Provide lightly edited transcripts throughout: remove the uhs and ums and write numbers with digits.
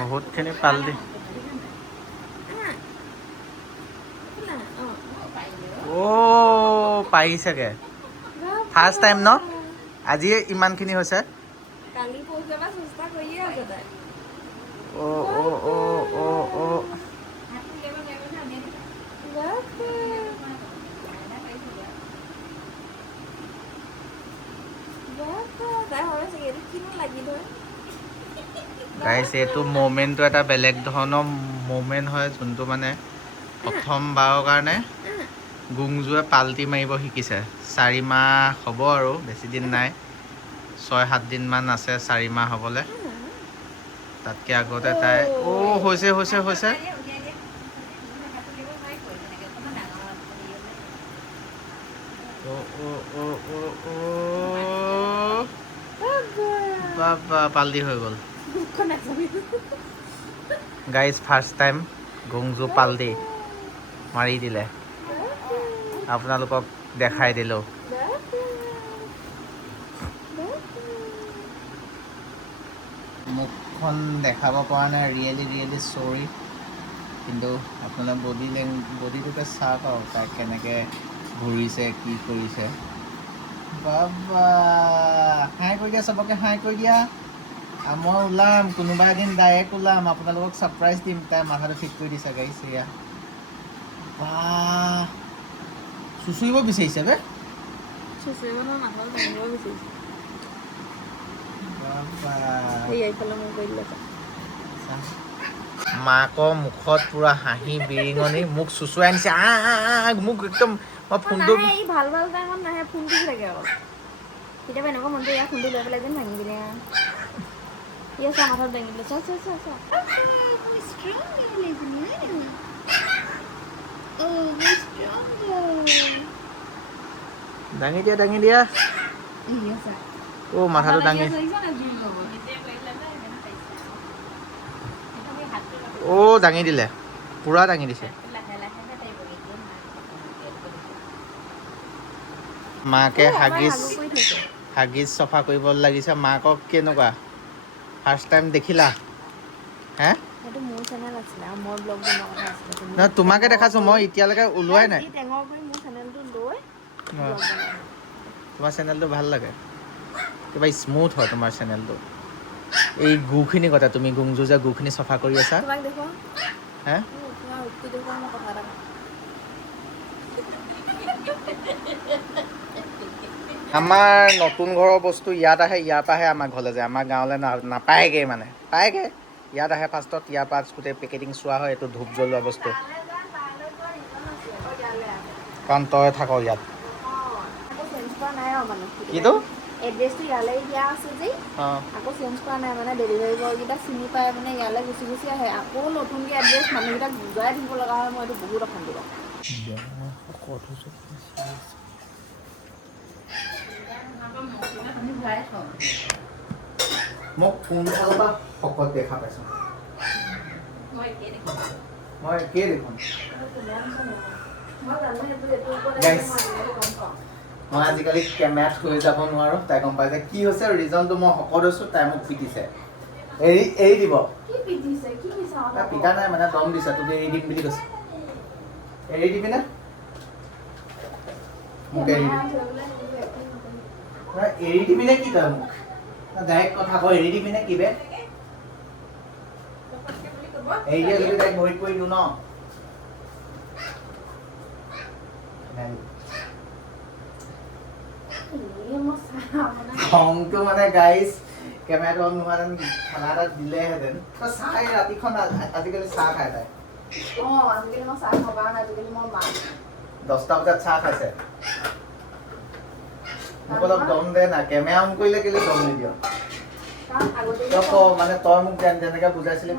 বহুতখিনি পাল্টি অ' পাৰিছেগে first time ন আজিয়ে ইমানখিনি হৈছে কালি পৰহি পৰা চেষ্টা কৰিয়ে আছে তাই অ' অ' অ' অ' অ' তাই হয় চাগে এইটো কিনো লাগি ধৰে গাইছ এইটো ম'মেণ্টটো এটা বেলেগ ধৰণৰ ম'মেণ্ট হয় যোনটো মানে প্ৰথমবাৰৰ কাৰণে গুংজুৱে পাল্টি মাৰিব শিকিছে 4 মাহ হ'ব আৰু বেছি দিন নাই 6-7 দিনমান আছে 4 মাহ হ'বলৈ তাতকৈ আগতে তাই হৈছে বাবা পাল্টি হৈ গ'ল গাইজ ফাৰ্ষ্ট টাইম গুংজু পাল্টি মাৰি দিলে আপোনালোকক দেখাই দিলোঁ মুখখন দেখাব পৰা নাই ৰিয়েলি চৰি কিন্তু আপোনাৰ বডিটোকে চাওক আৰু তাই কেনেকৈ ঘূৰিছে কি কৰিছে বাবা হাই কৰি দিয়া চবকে হাই কৰি দিয়া মই ওলাম কোনোবা এদিন ডাইৰেক্ট ওলাম আপোনালোকক ছাৰপ্ৰাইজ দিম তাই মাথাটো ঠিক কৰি দিছে গাইছ এয়া বা চুচুৰিব বিচাৰিছে বে চুচুৰিব নহয় মাথাটো দাঙিব বিচাৰিছে বাবা এইফালে মোৰ কৰি দিলে মাকৰ মুখত পুৰা হাঁহি বিৰিঙনি মোক চুচুৱাই আনিছে মোক একদম মই ফোনটো নাহে ই ভাল টাইমত নাহে ফোনটো থাকে অকল কেতিয়াবা এনেকুৱা মনটো ইয়াৰ ফোনটো লৈ পেলাই যেন ভাঙি দিলে ইয়ে চা মাথাত দাঙি দিলে চা দাঙি দিয়া অ' মাথাটো দাঙি অ' দাঙি দিলে পুৰা দাঙি দিছে মাকে হাগিজ চফা কৰিব লাগিছে মাকক কেনেকুৱা ফাৰ্ষ্ট টাইম দেখিলা হে সেইটো মোৰ চেনেল আছিলে আৰু মই ব্লগ বনোৱা কথা আছিলে নহয় তোমাকে দেখাইছোঁ মই এতিয়ালৈকে ওলোৱাই নাই টেঙৰ কৰি মোৰ চেনেলটো লৈ তোমাৰ চেনেলটো ভাল লাগে কিবা স্মুথ হয় তোমাৰ চেনেলটো এই গুখিনি কথা তুমি গুংজু যে গুখিনি চফা কৰি আছা তোমাক দেখুৱা হে তোমাৰ ৰূপটো দেখুৱা মই কথা এটা আমাৰ নতুন ঘৰৰ বস্তু ইয়াত আহে ইয়াৰ পৰাহে আমাৰ ঘৰলৈ যায় আমাৰ গাঁৱলৈ নাপায়গৈ মানে পায়গৈ ইয়াত আহে ফাৰ্ষ্টত ইয়াৰ পৰা গোটেই পেকেটিং চোৱা হয় এইটো ধূপ জ্বলোৱা বস্তু কাৰণ তই থাক ইয়াত কিটো এড্ৰেছটো ইয়ালৈ দিয়া আছে যে আকৌ চেঞ্জ কৰা নাই মানে ডেলিভাৰী বয়কেইটা চিনি পাই মানে ইয়ালৈ গুচি আহে আকৌ নতুনকৈ এড্ৰেছ মানুহকেইটাক বুজাই দিব লগা হয় মই এইটো বহুত অশান্তি পাওঁ মোক কোনফালৰ পৰা শকত দেখা পাইছোঁ মই একেই দেখোন মই আজিকালি কেমেৰাত হৈ যাব নোৱাৰোঁ তাই গম পাই যে কি হৈছে ৰিজনটো মই শকত হৈছোঁ তাই মোক পিটিছে এৰি দিব পিটা নাই মানে দম দিছে তোক এৰি দিম বুলি কৈছে এৰি দিবি নে মোক এৰি দিবি নে কি তই মোক ডাইৰেক্ট কথা কয় এৰি দিবি নে কি বে এৰি দিয়ে যদি তাইক ভৰিত পৰি দিওঁ ন খংটো মানে গাইজ কেমেৰাটো অন নোহোৱা খানা এটা দিলেহেঁতেন চাহ ৰাতিখন আজিকালি চাহ খাই তাই আজিকালি মই চাহ খাওঁ কাৰণ আজিকালি মই 10টা বজাত চাহ খাইছে মোক অলপ দম দে না কেমেৰা অন কৰিলে কেলে দম নিদিয় মানে তই মোক যেনেকে বুজাইছিলি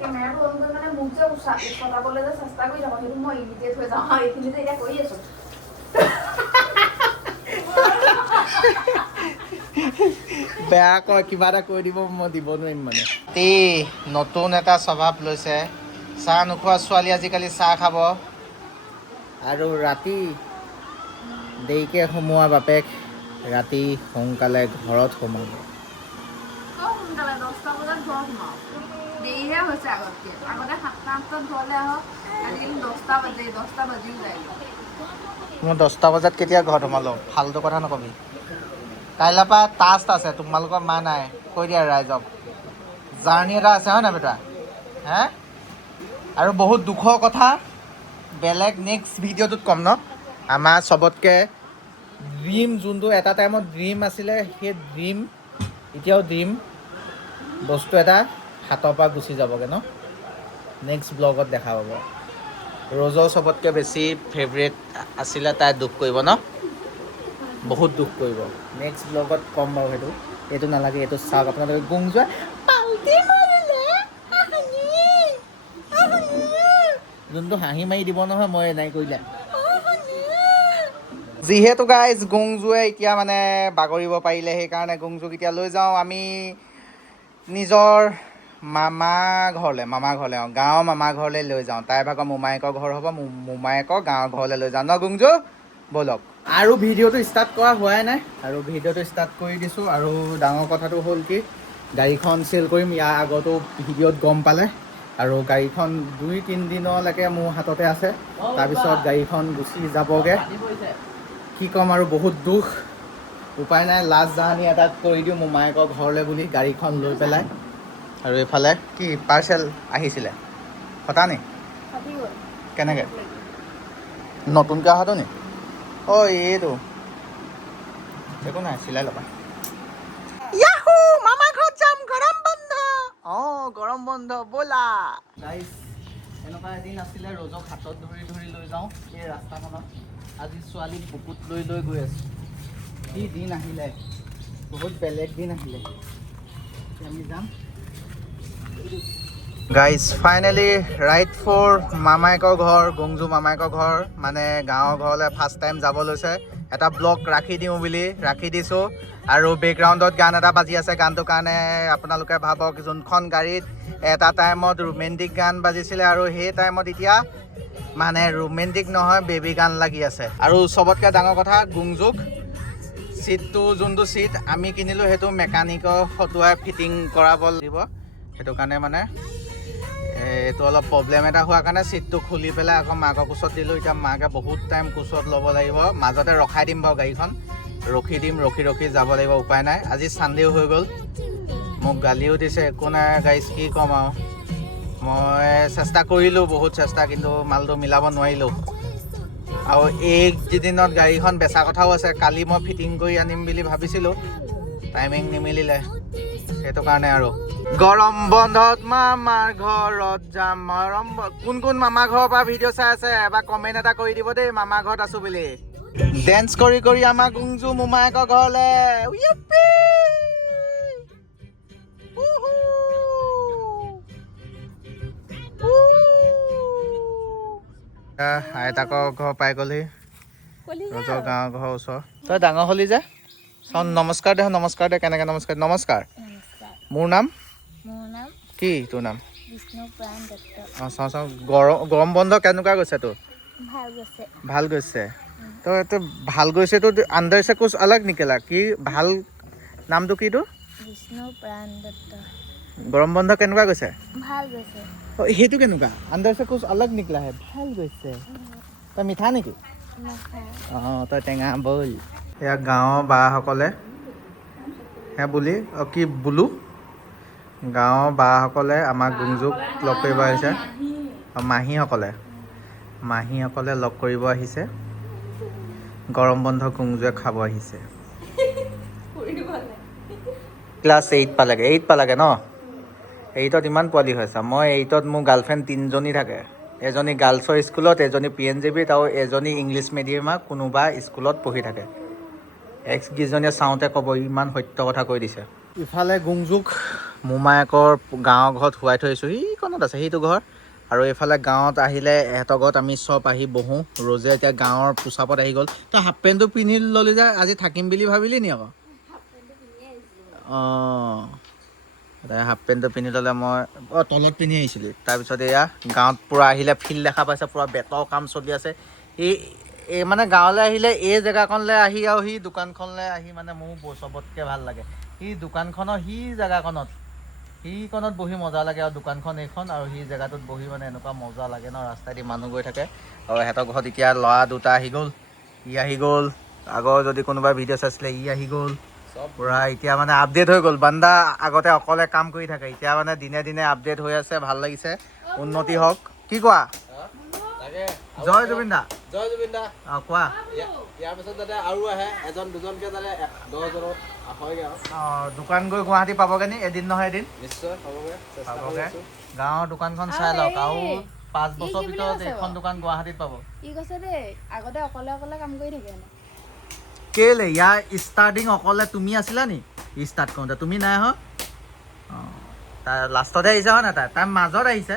কেমেৰাটো অন কৰি মানে মোক যে উচতাবলৈ যে চেষ্টা কৰি থাকোঁ সেইটো মই ইমিডিয়েট হৈ যাওঁ আৰু এইখিনি যে এতিয়া কৰি আছোঁ বেয়া কয় কিবা এটা কৈ দিব মই দিব নোৱাৰিম মানে নতুন এটা স্বভাৱ লৈছে চাহ নোখোৱা ছোৱালী আজিকালি চাহ খাব আৰু ৰাতি দেৰিকৈ সোমোৱা বাপেক ৰাতি সোনকালে ঘৰত সোমাব সোনকালে 10টা বজাত ঘৰ সোমাওঁ দেৰিহে হৈছে আগতকৈ আগতে 7টা 8টাত ঘৰলৈ আহক আজিকালি 10টা বাজেই 10টা বাজিও যায় মই 10টা বজাত কেতিয়া ঘৰত সোমালো ফাল্টু কথা নকবি কাইলৈৰ পৰা টাস্ক আছে তোমালোকৰ মা নাই কৈ দিয়া ৰাইজক জাৰ্ণি এটা আছে হয় নাই বেটা হে আৰু বহুত দুখৰ কথা বেলেগ নেক্সট ভিডিঅ'টোত ক'ম ন আমাৰ চবতকৈ ড্ৰিম যোনটো এটা টাইমত ড্ৰিম আছিলে সেই ড্ৰিম এতিয়াও ড্ৰিম বস্তু এটা হাতৰ পৰা গুচি যাবগৈ ন নেক্সট ব্লগত দেখা পাব ৰ'জৰ চবতকৈ বেছি ফেভৰেট আছিলে তাই দুখ কৰিব ন বহুত দুখ কৰিব নেক্সট ব্লগত ক'ম বাৰু সেইটো এইটো নালাগে এইটো চাওক আপোনালোকে গুং যোৱা যোনটো হাঁহি মাৰি দিব নহয় মই নাই কৰিলে যিহেতু গাইজ গুংজুৱে এতিয়া মানে বাগৰিব পাৰিলে সেইকাৰণে গুংজুক এতিয়া লৈ যাওঁ আমি নিজৰ মামা ঘৰলৈ গাঁৱৰ মামা ঘৰলৈ লৈ যাওঁ তাইৰ ভাগৰ মোমায়েকৰ ঘৰ হ'ব মোমায়েকৰ গাঁৱৰ ঘৰলৈ লৈ যাওঁ ন গুংজু ব'লক আৰু ভিডিঅ'টো ষ্টাৰ্ট কৰা হোৱাই নাই আৰু ভিডিঅ'টো ষ্টাৰ্ট কৰি দিছোঁ আৰু ডাঙৰ কথাটো হ'ল কি গাড়ীখন চেল কৰিম ইয়াৰ আগতো ভিডিঅ'ত গম পালে আৰু গাড়ীখন 2-3 দিনলৈকে মোৰ হাততে আছে তাৰপিছত গাড়ীখন গুচি যাবগৈ কি ক'ম আৰু বহুত দুখ উপায় নাই লাষ্ট জাৰ্ণি এটা কৰি দিওঁ মোমায়েকৰ ঘৰলৈ বুলি গাড়ীখন লৈ পেলাই আৰু এইফালে কি পাৰ্চেল আহিছিলে হতা নি কেনেকৈ নতুনকৈ অহাটো নি অঁ এইটো একো নাই চিলাই ল'বা ইয়াহু মামা ঘৰত যাম গৰম বন্ধ অঁ গৰম বন্ধ ব'লা গাইজ এনেকুৱা এদিন আছিলে ৰ'জক হাতত ধৰি ধৰি লৈ যাওঁ এই ৰাস্তাখনত আজি ছোৱালীক বুকুত লৈ লৈ গৈ আছোঁ কি দিন আহিলে বহুত বেলেগ দিন আহিলে আমি যাম গাইজ ফাইনেলি ৰাইট ফৰ মামায়েকৰ ঘৰ গুংজু মামায়েকৰ ঘৰ মানে গাঁৱৰ ঘৰলৈ ফাৰ্ষ্ট টাইম যাব লৈছে এটা ব্লগ ৰাখি দিওঁ বুলি ৰাখি দিছোঁ আৰু বেকগ্ৰাউণ্ডত গান এটা বাজি আছে গানটোৰ কাৰণে আপোনালোকে ভাবক যোনখন গাড়ীত এটা টাইমত ৰোমেণ্টিক গান বাজিছিলে আৰু সেই টাইমত এতিয়া মানে ৰোমেণ্টিক নহয় বেবী গান লাগি আছে আৰু চবতকৈ ডাঙৰ কথা গুংজুক ছিটটো যোনটো ছিট আমি কিনিলোঁ সেইটো মেকানিকৰ হতুৱাই ফিটিং কৰাব লাগিব সেইটো কাৰণে মানে এইটো অলপ প্ৰব্লেম এটা হোৱাৰ কাৰণে ছিটটো খুলি পেলাই আকৌ মাকৰ কোচত দিলোঁ এতিয়া মাকে বহুত টাইম কোচত ল'ব লাগিব মাজতে ৰখাই দিম বাৰু গাড়ীখন ৰখি দিম ৰখি যাব লাগিব উপায় নাই আজি ছানডেও হৈ গ'ল মোক গালিও দিছে একো নাই গাইজ কি ক'ম আৰু মই চেষ্টা কৰিলোঁ বহুত চেষ্টা কিন্তু মালটো মিলাব নোৱাৰিলোঁ আৰু এইকেইদিনত গাড়ীখন বেচা কথাও আছে কালি মই ফিটিং কৰি আনিম বুলি ভাবিছিলোঁ টাইমিং নিমিলিলে সেইটো কাৰণে আৰু গৰম বন্ধত মামাৰ ঘৰত যাম কোন কোন মামা ঘৰৰ পৰা ভিডিঅ' চাই আছে এবাৰ কমেণ্ট এটা কৰি দিব দেই মামা ঘৰত আছোঁ বুলি ডেন্স কৰি কৰি আমাৰ গুংজু মোমায়েকৰ ঘৰলৈ আইতাকৰ ঘৰ পাই গ'লহি ৰজৰ গাঁৱৰ ঘৰৰ ওচৰ তই ডাঙৰ হ'লি যে চাওঁ নমস্কাৰ দে কেনেকৈ নমস্কাৰ মোৰ নাম কি তোৰ নাম অঁ চাওঁ গৰম বন্ধ কেনেকুৱা গৈছে তোৰ ভাল গৈছে তই এইটো ভাল গৈছে তোৰ আণ্ডাৰ से कुछ अलग निकला কি ভাল নামটো কি তোৰ গৰম বন্ধ কেনেকুৱা গৈছে সেইটো কেনেকুৱা আণ্ডাৰ से कुछ अलग निकला है ভাল গৈছে তই মিঠা নেকি অঁ তই টেঙা বল এয়া গাঁৱৰ বাসকলে সেয়া বুলি কি বোলো গাঁৱৰ বাসকলে আমাক গুংজুক লগ কৰিব আহিছে আৰু মাহীসকলে লগ কৰিব আহিছে গৰম বন্ধ গুংজুৱে খাব আহিছে ক্লাছ 8 পালেগে ন 8ত ইমান পোৱালি হৈছে মই 8ত মোৰ গাৰ্লফ্ৰেণ্ড 3জনী থাকে এজনী গাৰ্লছৰ স্কুলত এজনী PNJBত আৰু এজনী ইংলিছ মিডিয়ামত কোনোবা স্কুলত পঢ়ি থাকে এক্সকেইজনীয়ে চাওঁতে ক'ব ইমান সত্য কথা কৈ দিছে ইফালে গুংজুক মোমায়েকৰ গাঁৱৰ ঘৰত শুৱাই থৈ আহিছোঁ সিখনত আছে সেইটো ঘৰ আৰু এইফালে গাঁৱত আহিলে এহঁতৰ ঘৰত আমি চব আহি বহোঁ ৰ'জে এতিয়া গাঁৱৰ পোচাপত আহি গ'ল তই হাফ পেণ্টটো পিন্ধি ল'লি যে আজি থাকিম বুলি ভাবিলি নি আকৌ অঁ তাই হাফ পেণ্টটো পিন্ধি ল'লে মই তলত পিন্ধি আহিছিলোঁ তাৰপিছত এয়া গাঁৱত পূৰা আহিলে ফিল্ড দেখা পাইছে পূৰা বেতৰ কাম চলি আছে এই মানে গাঁৱলৈ আহিলে এই জেগাকণলৈ আহি আৰু সি দোকানখনলৈ আহি মানে মোৰ চবতকৈ ভাল লাগে সি দোকানখনৰ সি জেগাকণত সিকণত বহি মজা লাগে আৰু দোকানখন এইখন আৰু সি জেগাটোত বহি মানে এনেকুৱা মজা লাগে ন ৰাস্তাইদি মানুহ গৈ থাকে আৰু সিহঁতৰ ঘৰত এতিয়া ল'ৰা দুটা আহি গ'ল ই আহি গ'ল আগৰ যদি কোনোবা ভিডিঅ' চাইছিলে ই আহি গ'ল পুৰা এতিয়া মানে আপডেট হৈ গ'ল বান্দা আগতে অকলে কাম কৰি থাকে এতিয়া মানে দিনে দিনে আপডেট হৈ আছে ভাল লাগিছে উন্নতি হওক কি কোৱা জয় জুবিন দা অঁ কোৱা ইয়াৰ পিছত যাতে আৰু আহে এজন দুজনকে যাতে 10জনত হয়গে আৰু দোকান গৈ গুৱাহাটী পাবগে নি এদিন নহয় এদিন নিশ্চয় পাবগে চেষ্টা কৰি পাবগে আছো গাঁৱৰ দোকানখন চাই লওক আৰু 5 বছৰ ভিতৰত এখন দোকান গুৱাহাটীত পাব ই কৈছে দেই আগতে অকলে অকলে কাম কৰি থাকে মানে কেলে ইয়াৰ ষ্টাৰ্টিং অকলে তুমি আছিলা নি ষ্টাৰ্ট কৰোঁতে তুমি নাই হ তাৰ লাষ্টতে আহিছে হয় নাই তাৰ মাজত আহিছে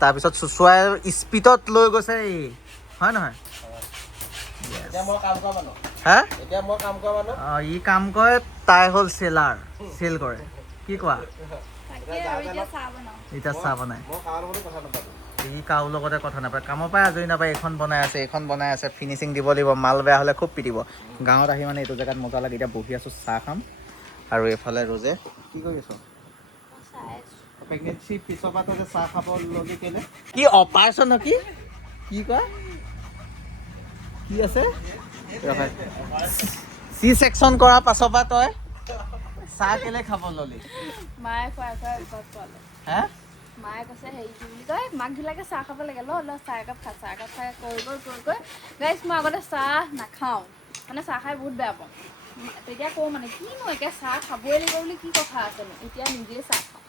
তাৰপিছত চুচুৱাই স্পীডত লৈ গৈছে এই হয় নহয় এতিয়া মই কাম কৰা মানুহ হা এতিয়া মই কাম কৰা মানুহ ই কাম কৰে তাই হ'ল চেল কৰে কি কোৱা তাকে আৰু এতিয়া চাহ বনাওঁ এতিয়া চাহ বনাই মই কাৰো লগত কথা নাপাতো ই কাৰো লগতে কথা নাপায় কামৰ পৰাই আজৰি নাপায় এইখন বনাই আছে ফিনিচিং দিব লাগিব মাল বেয়া হ'লে খুব পিটিব গাঁৱত আহি মানে এইটো জেগাত মজা লাগে এতিয়া বহি আছোঁ চাহ খাম আৰু এইফালে ৰোজে কি কৰি আছ প্ৰেগনেঞ্চি পিছৰ পৰা তই যে চাহ খাব ললি কেলে কি অপাৰেশ্যন কি কি কয় কি আছে চি ছেকশ্যন কৰাৰ পাছৰ পৰা তই চাহ কেলে খাব ললি মায়ে খুৱাই খুৱাই অভ্যাস কৰালে হে মায়ে কৈছে হেৰি কি বুলি কয় মাকবিলাকে চাহ খাব লাগে ল চাহ একাপ খাই কৈ গাইছ মই আগতে চাহ নাখাওঁ মানে চাহ খাই বহুত বেয়া পাওঁ তেতিয়া কওঁ মানে কিনো একে চাহ খাবই লাগিব বুলি কি কথা আছেনো এতিয়া নিজে চাহ খাওঁ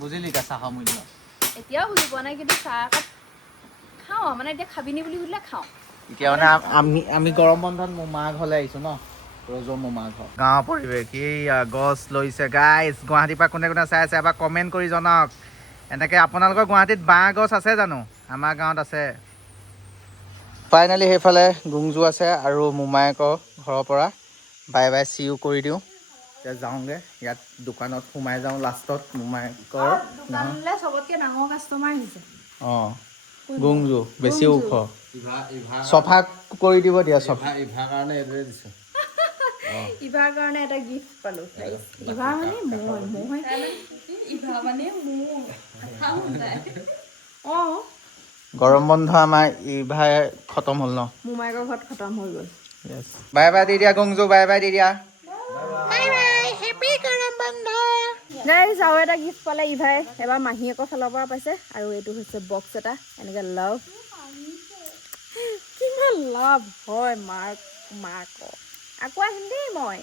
বুজিলি এতিয়া চাহৰ মূল্য এতিয়াও বুজি পোৱা নাই কিন্তু চাহ একাপ খাওঁ মানে এতিয়া খাবিনি বুলি সুধিলে খাওঁ এতিয়া মানে আমি গৰম বন্ধত মোমাৰ ঘৰলৈ আহিছোঁ ন ৰজৰ মোমাৰ ঘৰ গাঁৱৰ পৰিৱেশ এইয়া গছ লৈছে গাইজ গুৱাহাটীৰ পৰা কোনে কোনে চাই আছে এবাৰ কমেণ্ট কৰি জনাওক এনেকৈ আপোনালোকৰ গুৱাহাটীত বাঁহ গছ আছে জানো আমাৰ গাঁৱত আছে ফাইনেলি সেইফালে গুংজু আছে আৰু মোমায়েকৰ ঘৰৰ পৰা বাই বাই চি ইউ কৰি দিওঁ এতিয়া যাওঁগৈ ইয়াত দোকানত সোমাই যাওঁ লাষ্টত মোমায়েকৰ দোকানলৈ চবতকৈ ডাঙৰ কাষ্টমাৰ আহিছে অঁ গুংজু বেছি ওখ ইভা চফা কৰি দিব দিয়া চফা ইভাৰ কাৰণে এইটোৱে দিছো ইভাৰ কাৰণে এটা গিফ্ট পালোঁ ইভা মানে অঁ গৰম বন্ধ আমাৰ ইভাই খতম হ'ল ন মোমায়েকৰ ঘৰত খতম হৈ গ'ল বাই বাই দি দিয়া গুংজু বাই বাই দি দিয়া গাইজ আৰু এটা গিফ্ট পালে ইভাই এবাৰ মাহীয়েকৰ ফালৰ পৰা পাইছে আৰু এইটো হৈছে বক্স এটা এনেকৈ লাভ কিমান লাভ হয় মাকৰ আকৌ আহিম দেই মই